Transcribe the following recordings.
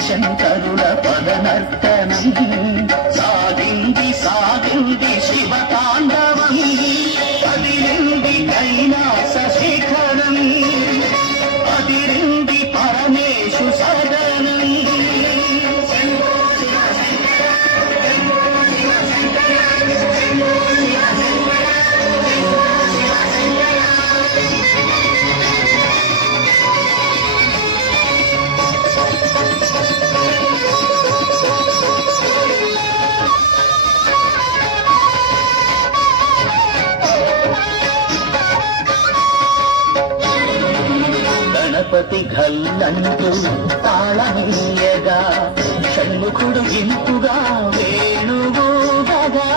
శంకరుల పదనర్తనం సాగింది సాగింది శివ తాండవం అదిరింది కైలాస శిఖరం అదిరింది పరమేశు సదనం గణపతి ఘల్లంటూ తాళమీయగా షణ్ముఖుడు ఇంపుగా వేణుగూగగా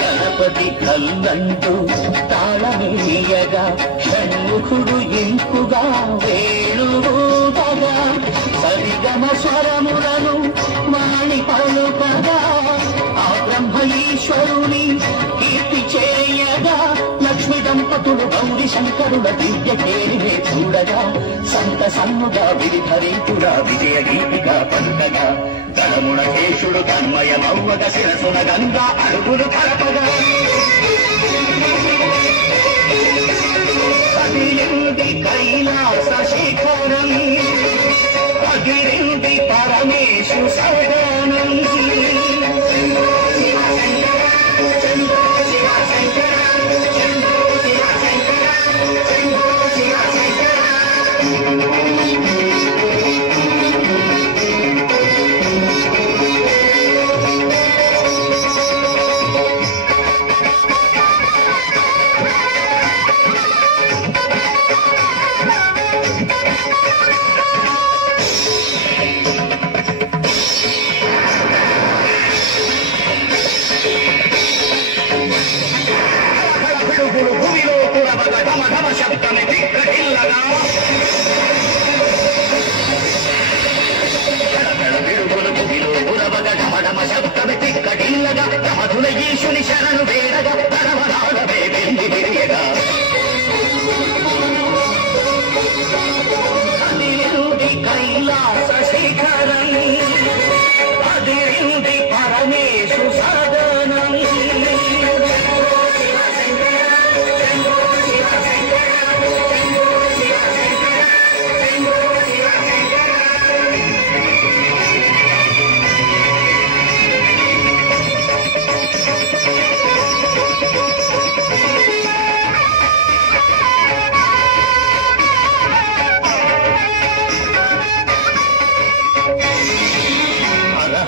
గణపతి ఘల్లంటూ తాళమీయగా షణ్ముఖుడు ఇంపుగా వేణుగూగగా సరిగమ స్వరములను మాణి పలుకగా ఆ బ్రహ్మ ఈశ్వరుని కీర్తి చేయగా లక్ష్మి దంపతులు గౌరి శంకరుల దివ్య కేరినే చూడగా సంత సన్ముగా విధిధరీతుడా విజయ గీతిగా పలుకగా గణమున కేశుడు తన్మయమవ్వగ శిరసున గంగా అడుగులు కలపగా అదిరింది కైలాస శిఖరం అదిరింది పరమేశు సదనం ఈశుని శరణు వేడగా పరమనాడమే వెండి విరియగా అదిరింది కైలాస శిఖరం అదిరింది పరమేశు సదనం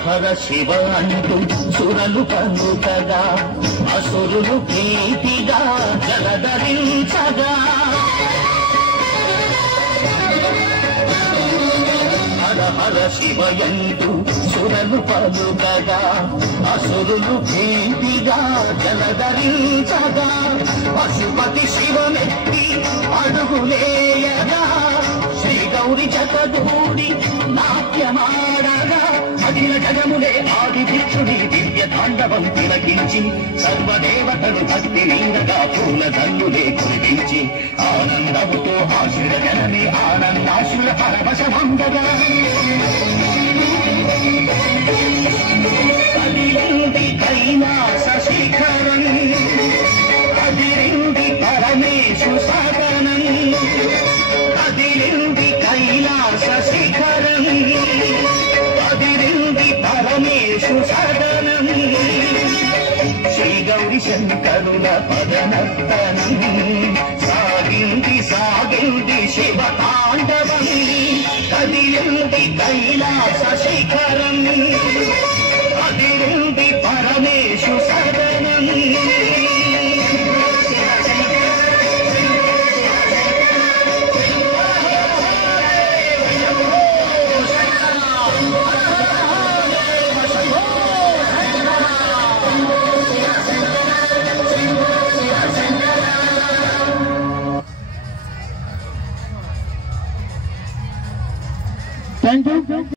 హర శివ అంటూ సురలు పలుకగా అసురులు ప్రీతిగా జలధరించగా హర హర శివ అంటూ సురలు పలుకగా అసురులు ప్రీతిగా జలధరించగా పశుపతి శివమెత్తి అడుగులేయగా శ్రీ గౌరి చకదూడి నాట్యమాడగా అఖిల జగములే ఆది భిక్షుడి దివ్య తాండవం తిలకించి సర్వదేవతలు భక్తి నిందగా పూల తల్లులే కురిపించి ఆనందముతో ఆశుర జనమే ఆనందాశుర పరవశమందగా అదిరింది కైలాస శిఖరం అదిరింది పరమేశు సదనం అదిరింది కైలాస శిఖరం అదిరింది పరమేశు సదనం శ్రీ గౌరి శంకరుల పదనర్తనం సాగింది సాగింది శివ తాండవం అదిరింది కైలాస శిఖరం అదిరింది పరమేశు సదనం Thank you.